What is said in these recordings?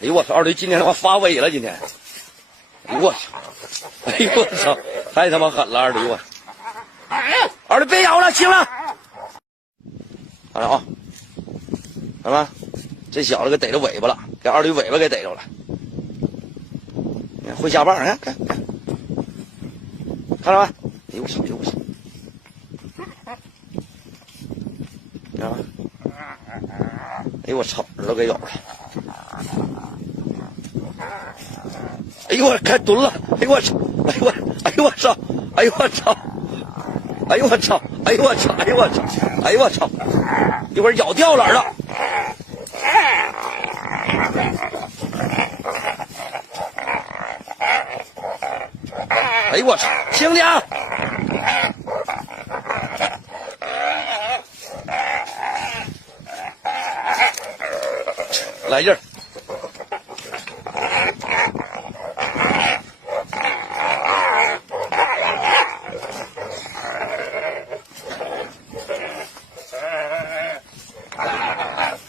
哎呦我操！二驴今天他妈发威了，今天！哎呦我操！哎呦我操！太他妈狠了，二驴我！二驴别咬了，行了！看着啊，看到吗？这小子给逮着尾巴了，给二驴尾巴给逮着了。你看会下棒，看看看，看着没？哎呦我操！哎呦我操！看着没？哎呦我操！耳朵给咬了！哎呦我开蹲了！哎呦我操！哎呦我！哎呦我操！哎呦我操！哎呦我操！哎呦我操！哎呦我操！哎呦我操！一会儿咬掉哪儿了？哎呦我操！轻点！来劲儿！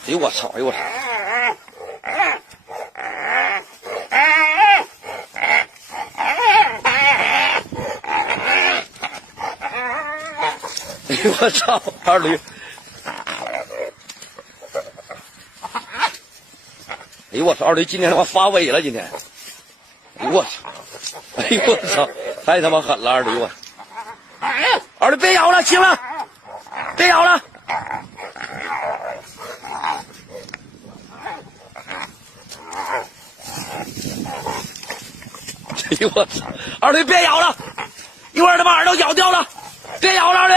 哎呦我操！哎呦我操！哎呦我操！二驴！哎呦我操！二驴今天他妈发威了，今天！哎呦我操！哎呦我操！太他妈狠了，二驴我！二驴别咬了，行了，别咬了！哎呦我操！二驴别咬了，一会儿他把耳朵咬掉了，别咬了，二驴！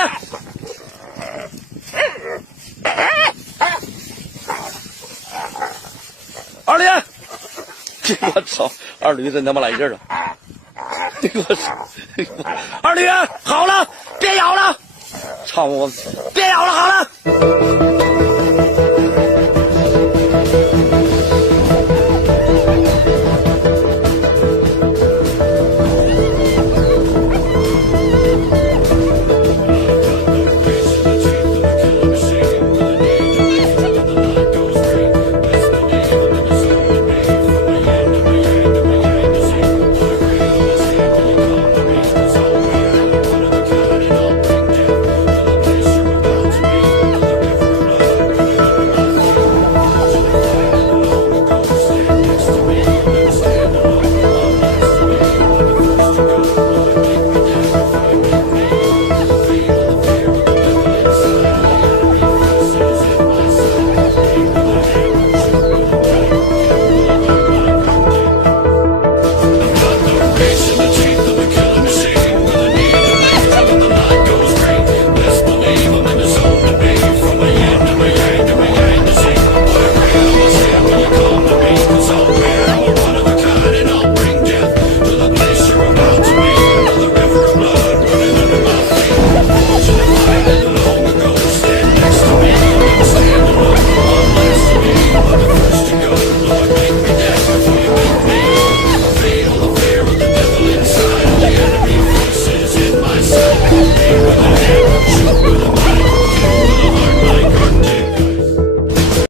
二驴！哎我操！二驴真他妈来劲儿了！哎我操！二驴好了，别咬了！操我！别咬了，好了！